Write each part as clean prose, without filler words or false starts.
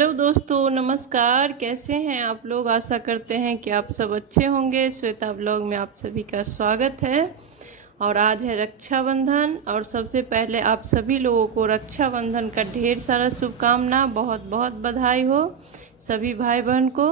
Hello दोस्तों, नमस्कार। कैसे हैं आप लोग? आशा करते हैं कि आप सब अच्छे होंगे। श्वेता ब्लॉग में आप सभी का स्वागत है। और आज है रक्षाबंधन, और सबसे पहले आप सभी लोगों को रक्षाबंधन का ढेर सारा शुभकामना, बहुत बहुत बधाई हो सभी भाई बहन को।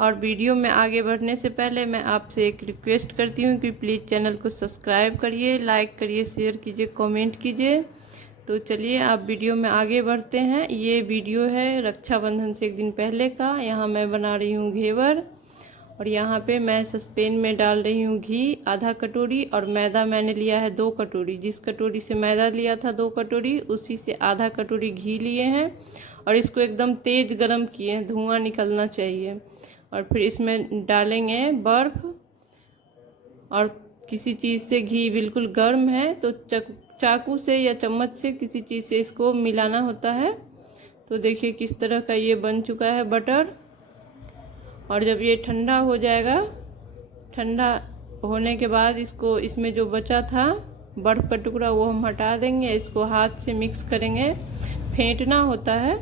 और वीडियो में आगे बढ़ने से पहले मैं आपसे एक रिक्वेस्ट करती हूँ कि प्लीज़ चैनल को सब्सक्राइब करिए, लाइक करिए, शेयर कीजिए, कमेंट कीजिए। तो चलिए आप वीडियो में आगे बढ़ते हैं। ये वीडियो है रक्षाबंधन से एक दिन पहले का। यहाँ मैं बना रही हूँ घेवर, और यहाँ पे मैं सस्पेन में डाल रही हूँ घी आधा कटोरी, और मैदा मैंने लिया है 2 कटोरी। जिस कटोरी से मैदा लिया था 2 कटोरी, उसी से आधा कटोरी घी लिए हैं। और इसको एकदम तेज़ गरम किए हैं, धुआं निकलना चाहिए। और फिर इसमें डालेंगे बर्फ़, और किसी चीज़ से घी बिल्कुल गर्म है तो चाकू से या चम्मच से किसी चीज़ से इसको मिलाना होता है। तो देखिए किस तरह का ये बन चुका है बटर। और जब ये ठंडा हो जाएगा, ठंडा होने के बाद इसको, इसमें जो बचा था बर्फ़ का टुकड़ा, वो हम हटा देंगे। इसको हाथ से मिक्स करेंगे। फेंटना होता है,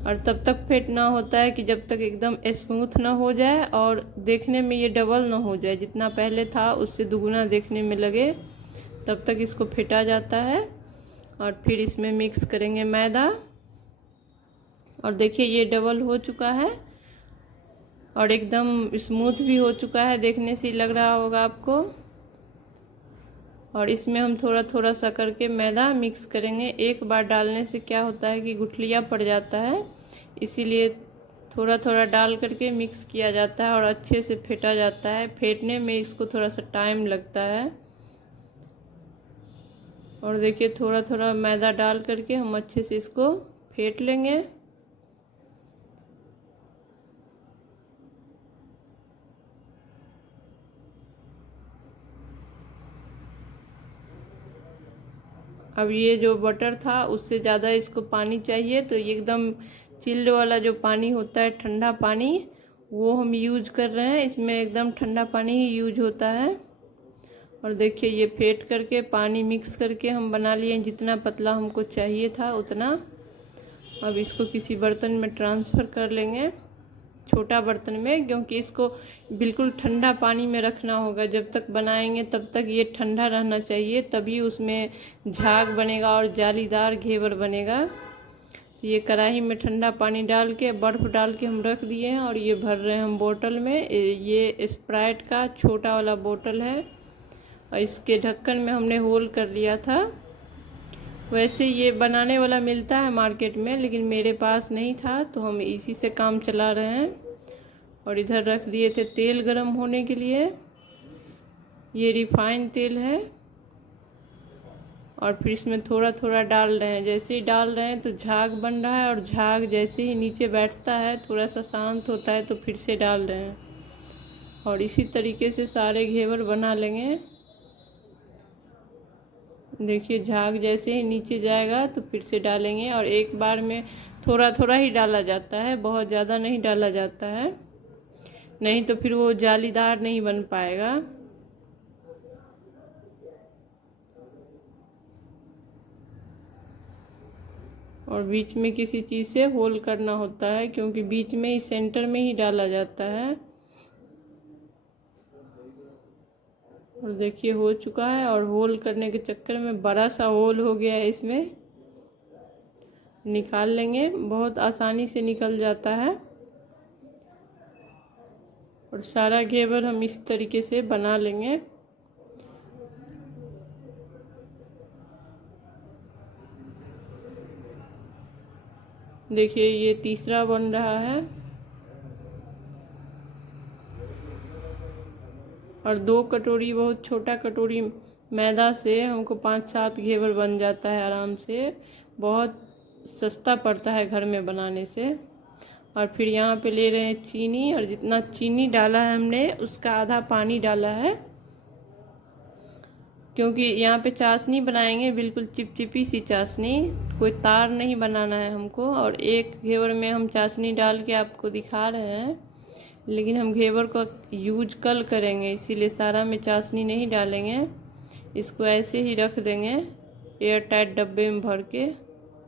और तब तक फेंटना होता है कि जब तक एकदम स्मूथ ना हो जाए और देखने में ये डबल ना हो जाए। जितना पहले था उससे दुगुना देखने में लगे, तब तक इसको फेंटा जाता है। और फिर इसमें मिक्स करेंगे मैदा। और देखिए ये डबल हो चुका है और एकदम स्मूथ भी हो चुका है, देखने से ही लग रहा होगा आपको। और इसमें हम थोड़ा थोड़ा सा करके मैदा मिक्स करेंगे। एक बार डालने से क्या होता है कि गुठलियाँ पड़ जाता है, इसीलिए थोड़ा थोड़ा डाल करके मिक्स किया जाता है और अच्छे से फेंटा जाता है। फेंटने में इसको थोड़ा सा टाइम लगता है। और देखिए थोड़ा थोड़ा मैदा डाल करके हम अच्छे से इसको फेंट लेंगे। अब ये जो बटर था उससे ज़्यादा इसको पानी चाहिए, तो ये एकदम चिल्ड वाला जो पानी होता है, ठंडा पानी, वो हम यूज कर रहे हैं। इसमें एकदम ठंडा पानी ही यूज होता है। और देखिए ये फेंट करके पानी मिक्स करके हम बना लिए, जितना पतला हमको चाहिए था उतना। अब इसको किसी बर्तन में ट्रांसफ़र कर लेंगे, छोटा बर्तन में, क्योंकि इसको बिल्कुल ठंडा पानी में रखना होगा। जब तक बनाएंगे तब तक ये ठंडा रहना चाहिए, तभी उसमें झाग बनेगा और जालीदार घेवर बनेगा। तो ये कढ़ाई में ठंडा पानी डाल के, बर्फ़ डाल के हम रख दिए हैं। और ये भर रहे हैं हम बोतल में। ये स्प्राइट का छोटा वाला बोतल है, और इसके ढक्कन में हमने होल कर लिया था। वैसे ये बनाने वाला मिलता है मार्केट में, लेकिन मेरे पास नहीं था, तो हम इसी से काम चला रहे हैं। और इधर रख दिए थे तेल गरम होने के लिए। ये रिफाइंड तेल है। और फिर इसमें थोड़ा थोड़ा डाल रहे हैं। जैसे ही डाल रहे हैं तो झाग बन रहा है, और झाग जैसे ही नीचे बैठता है, थोड़ा सा शांत होता है, तो फिर से डाल रहे हैं। और इसी तरीके से सारे घेवर बना लेंगे। देखिए झाग जैसे ही नीचे जाएगा तो फिर से डालेंगे। और एक बार में थोड़ा थोड़ा ही डाला जाता है, बहुत ज़्यादा नहीं डाला जाता है, नहीं तो फिर वो जालीदार नहीं बन पाएगा। और बीच में किसी चीज़ से होल करना होता है, क्योंकि बीच में ही, सेंटर में ही डाला जाता है। और देखिए हो चुका है। और होल करने के चक्कर में बड़ा सा होल हो गया है, इसमें निकाल लेंगे, बहुत आसानी से निकल जाता है। और सारा घेवर हम इस तरीके से बना लेंगे। देखिए ये तीसरा बन रहा है। और 2 कटोरी, बहुत छोटा कटोरी मैदा से हमको 5-7 घेवर बन जाता है आराम से। बहुत सस्ता पड़ता है घर में बनाने से। और फिर यहाँ पे ले रहे हैं चीनी, और जितना चीनी डाला है हमने उसका आधा पानी डाला है, क्योंकि यहाँ पे चाशनी बनाएंगे, बिल्कुल चिपचिपी सी चाशनी, कोई तार नहीं बनाना है हमको। और एक घेवर में हम चाशनी डाल के आपको दिखा रहे हैं, लेकिन हम घेवर को यूज कल करेंगे, इसीलिए सारा में चाशनी नहीं डालेंगे। इसको ऐसे ही रख देंगे एयर टाइट डब्बे में भर के।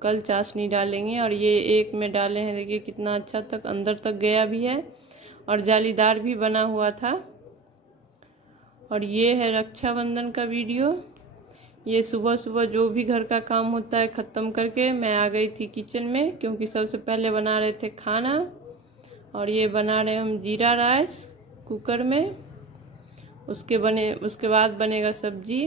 कल चाशनी डालेंगे। और ये एक में डाले हैं, देखिए कितना अच्छा तक अंदर तक गया भी है और जालीदार भी बना हुआ था। और ये है रक्षाबंधन का वीडियो। ये सुबह सुबह जो भी घर का काम होता है ख़त्म करके मैं आ गई थी किचन में, क्योंकि सबसे पहले बना रहे थे खाना। और ये बना रहे हम जीरा राइस कुकर में, उसके बाद बनेगा सब्जी।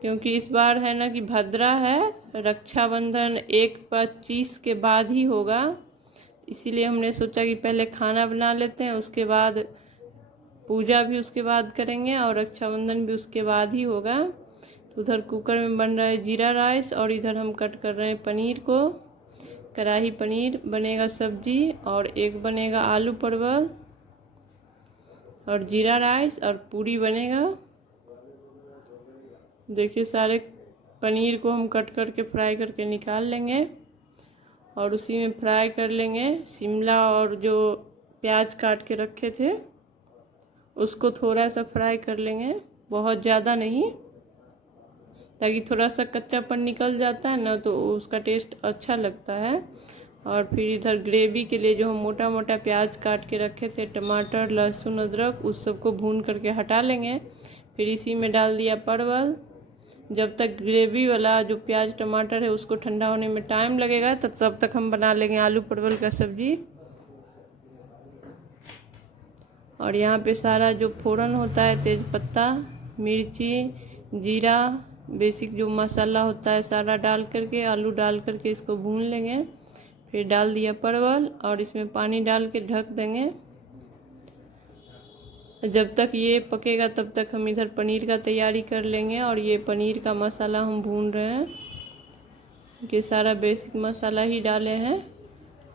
क्योंकि इस बार है ना कि भद्रा है, रक्षाबंधन 1/25 के बाद ही होगा, इसीलिए हमने सोचा कि पहले खाना बना लेते हैं, उसके बाद पूजा भी उसके बाद करेंगे और रक्षाबंधन भी उसके बाद ही होगा। तो उधर कुकर में बन रहा है जीरा राइस और इधर हम कट कर रहे हैं पनीर को। कढ़ाई पनीर बनेगा सब्जी और एक बनेगा आलू परवल और जीरा राइस और पूरी बनेगा। देखिए सारे पनीर को हम कट करके फ्राई करके निकाल लेंगे और उसी में फ्राई कर लेंगे शिमला और जो प्याज काट के रखे थे उसको थोड़ा सा फ्राई कर लेंगे, बहुत ज़्यादा नहीं, ताकि थोड़ा सा कच्चापन निकल जाता है ना तो उसका टेस्ट अच्छा लगता है। और फिर इधर ग्रेवी के लिए जो हम मोटा मोटा प्याज काट के रखे थे, टमाटर लहसुन अदरक, उस सबको भून करके हटा लेंगे। फिर इसी में डाल दिया परवल। जब तक ग्रेवी वाला जो प्याज टमाटर है उसको ठंडा होने में टाइम लगेगा तो तब तक हम बना लेंगे आलू परवल का सब्जी। और यहाँ पे सारा जो फोड़न होता है, तेज़पत्ता, मिर्ची, जीरा, बेसिक जो मसाला होता है सारा डाल करके आलू डाल करके इसको भून लेंगे। फिर डाल दिया परवल और इसमें पानी डाल के ढक देंगे। जब तक ये पकेगा तब तक हम इधर पनीर का तैयारी कर लेंगे। और ये पनीर का मसाला हम भून रहे हैं, ये सारा बेसिक मसाला ही डाले हैं।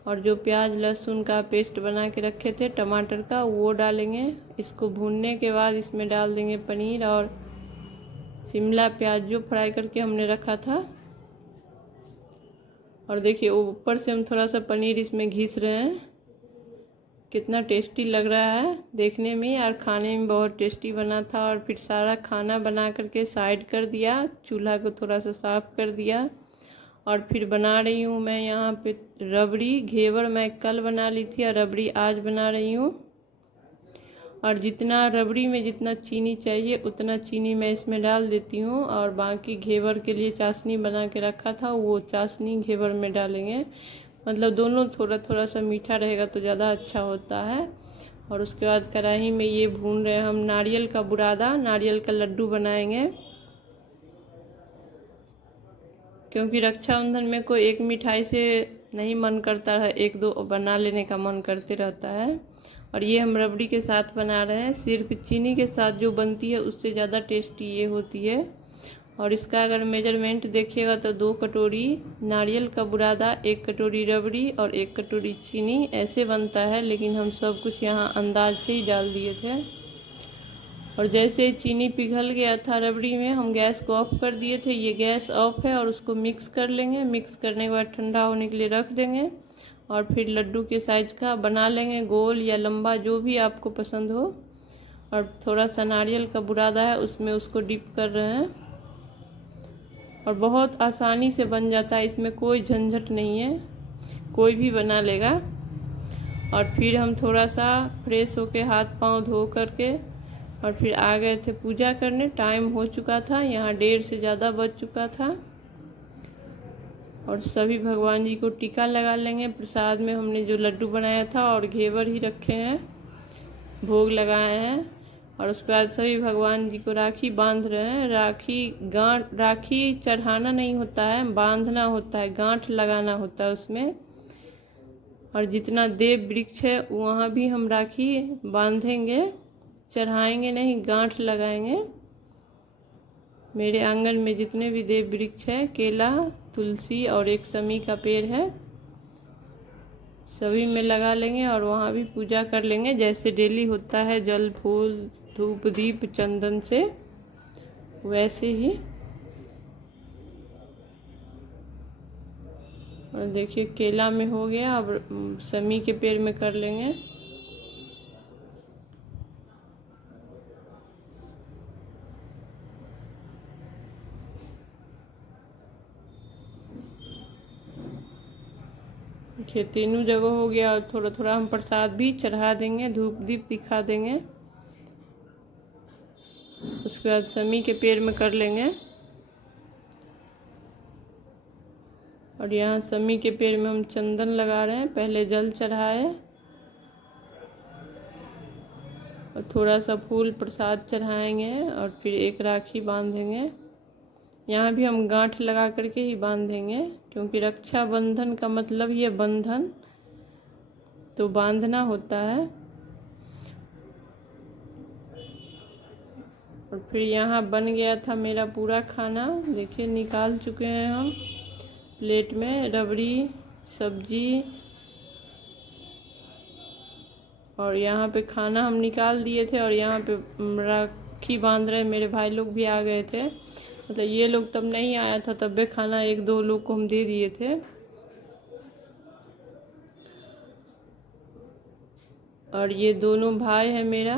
और जो प्याज लहसुन का पेस्ट बना के रखे थे टमाटर का, वो डालेंगे। इसको भूनने के बाद इसमें डाल देंगे पनीर और शिमला प्याज जो फ्राई करके हमने रखा था। और देखिए ऊपर से हम थोड़ा सा पनीर इसमें घिस रहे हैं, कितना टेस्टी लग रहा है देखने में और खाने में बहुत टेस्टी बना था। और फिर सारा खाना बना करके साइड कर दिया, चूल्हा को थोड़ा सा साफ़ कर दिया। और फिर बना रही हूँ मैं यहाँ पे रबड़ी। घेवर मैं कल बना ली थी और रबड़ी आज बना रही हूँ। और जितना रबड़ी में जितना चीनी चाहिए उतना चीनी मैं इसमें डाल देती हूँ। और बाकी घेवर के लिए चाशनी बना के रखा था, वो चाशनी घेवर में डालेंगे। मतलब दोनों थोड़ा थोड़ा सा मीठा रहेगा तो ज़्यादा अच्छा होता है। और उसके बाद कढ़ाई में ये भून रहे हैं हम नारियल का बुरादा, नारियल का लड्डू बनाएंगे। क्योंकि रक्षाबंधन में कोई एक मिठाई से नहीं मन करता है, एक दो बना लेने का मन करते रहता है। और ये हम रबड़ी के साथ बना रहे हैं, सिर्फ चीनी के साथ जो बनती है उससे ज़्यादा टेस्टी ये होती है। और इसका अगर मेजरमेंट देखिएगा तो 2 कटोरी नारियल का बुरादा, 1 कटोरी रबड़ी और 1 कटोरी चीनी, ऐसे बनता है। लेकिन हम सब कुछ यहाँ अंदाज से ही डाल दिए थे। और जैसे चीनी पिघल गया था रबड़ी में, हम गैस को ऑफ कर दिए थे। ये गैस ऑफ है और उसको मिक्स कर लेंगे। मिक्स करने के बाद ठंडा होने के लिए रख देंगे। और फिर लड्डू के साइज का बना लेंगे, गोल या लंबा जो भी आपको पसंद हो। और थोड़ा सा नारियल का बुरादा है उसमें उसको डिप कर रहे हैं। और बहुत आसानी से बन जाता है, इसमें कोई झंझट नहीं है, कोई भी बना लेगा। और फिर हम थोड़ा सा फ्रेश होके हाथ पांव धो करके और फिर आ गए थे पूजा करने। टाइम हो चुका था, यहाँ 1:30 से ज़्यादा बज चुका था। और सभी भगवान जी को टीका लगा लेंगे। प्रसाद में हमने जो लड्डू बनाया था और घेवर ही रखे हैं, भोग लगाए हैं। और उसके बाद सभी भगवान जी को राखी बांध रहे हैं। राखी चढ़ाना नहीं होता है, बांधना होता है, गांठ लगाना होता है उसमें। और जितना देव वृक्ष है वहाँ भी हम राखी बांधेंगे, चढ़ाएंगे नहीं, गांठ लगाएंगे। मेरे आंगन में जितने भी देव वृक्ष है, केला, तुलसी और एक समी का पेड़ है, सभी में लगा लेंगे और वहाँ भी पूजा कर लेंगे जैसे डेली होता है, जल फूल धूप दीप चंदन से, वैसे ही। और देखिए केला में हो गया, अब समी के पेड़ में कर लेंगे। देखिए तीनों जगह हो गया। और थोड़ा थोड़ा हम प्रसाद भी चढ़ा देंगे, धूप दीप दिखा देंगे। उसके बाद शमी के पेड़ में कर लेंगे। और यहाँ शमी के पेड़ में हम चंदन लगा रहे हैं। पहले जल चढ़ाए और थोड़ा सा फूल प्रसाद चढ़ाएंगे और फिर एक राखी बांधेंगे। यहाँ भी हम गांठ लगा करके ही बांधेंगे, क्योंकि रक्षाबंधन का मतलब ही है बंधन, तो बांधना होता है। और फिर यहाँ बन गया था मेरा पूरा खाना। देखिए निकाल चुके हैं हम प्लेट में। रबड़ी, सब्जी और यहाँ पे खाना हम निकाल दिए थे। और यहाँ पे राखी बांध रहे मेरे भाई लोग भी आ गए थे। मतलब ये लोग तब नहीं आया था, तब भी खाना एक दो लोग को हम दे दिए थे। और ये दोनों भाई है मेरा।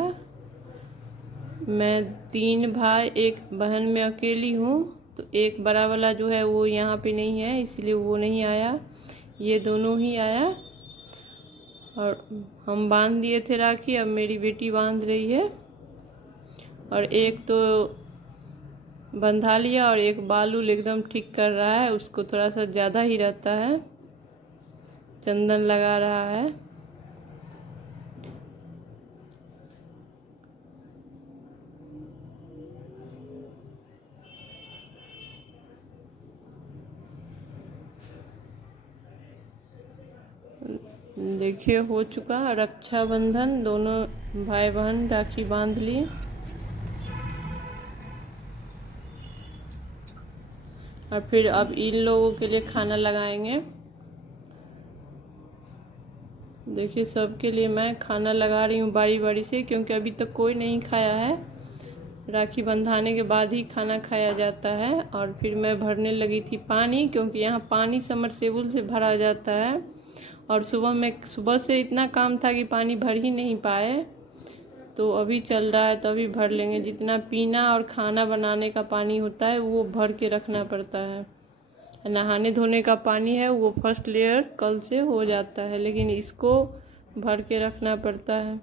मैं 3 भाई 1 बहन में अकेली हूँ। तो एक बड़ा वाला जो है वो यहाँ पे नहीं है, इसलिए वो नहीं आया। ये दोनों ही आया। और हम बांध दिए थे राखी, अब मेरी बेटी बांध रही है। और एक तो बंधा लिया और एक बालू एकदम ठीक कर रहा है। उसको थोड़ा सा ज़्यादा ही रहता है, चंदन लगा रहा है। देखिए हो चुका रक्षाबंधन। दोनों भाई बहन राखी बांध लिए। और फिर अब इन लोगों के लिए खाना लगाएंगे। देखिए सबके लिए मैं खाना लगा रही हूँ बारी बारी से, क्योंकि अभी तक कोई नहीं खाया है। राखी बंधाने के बाद ही खाना खाया जाता है। और फिर मैं भरने लगी थी पानी, क्योंकि यहाँ पानी समरसेबुल से भरा जाता है। और सुबह से इतना काम था कि पानी भर ही नहीं पाए, तो अभी चल रहा है तो अभी भर लेंगे। जितना पीना और खाना बनाने का पानी होता है वो भर के रखना पड़ता है। नहाने धोने का पानी है वो फर्स्ट लेयर कल से हो जाता है, लेकिन इसको भर के रखना पड़ता है।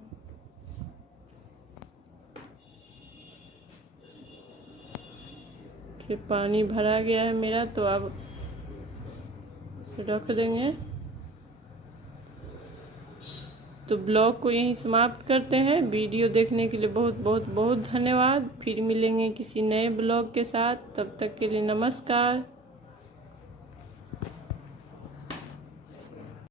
फिर पानी भरा गया है मेरा, तो अब रख देंगे। तो ब्लॉग को यहीं समाप्त करते हैं। वीडियो देखने के लिए बहुत बहुत बहुत धन्यवाद। फिर मिलेंगे किसी नए ब्लॉग के साथ। तब तक के लिए नमस्कार।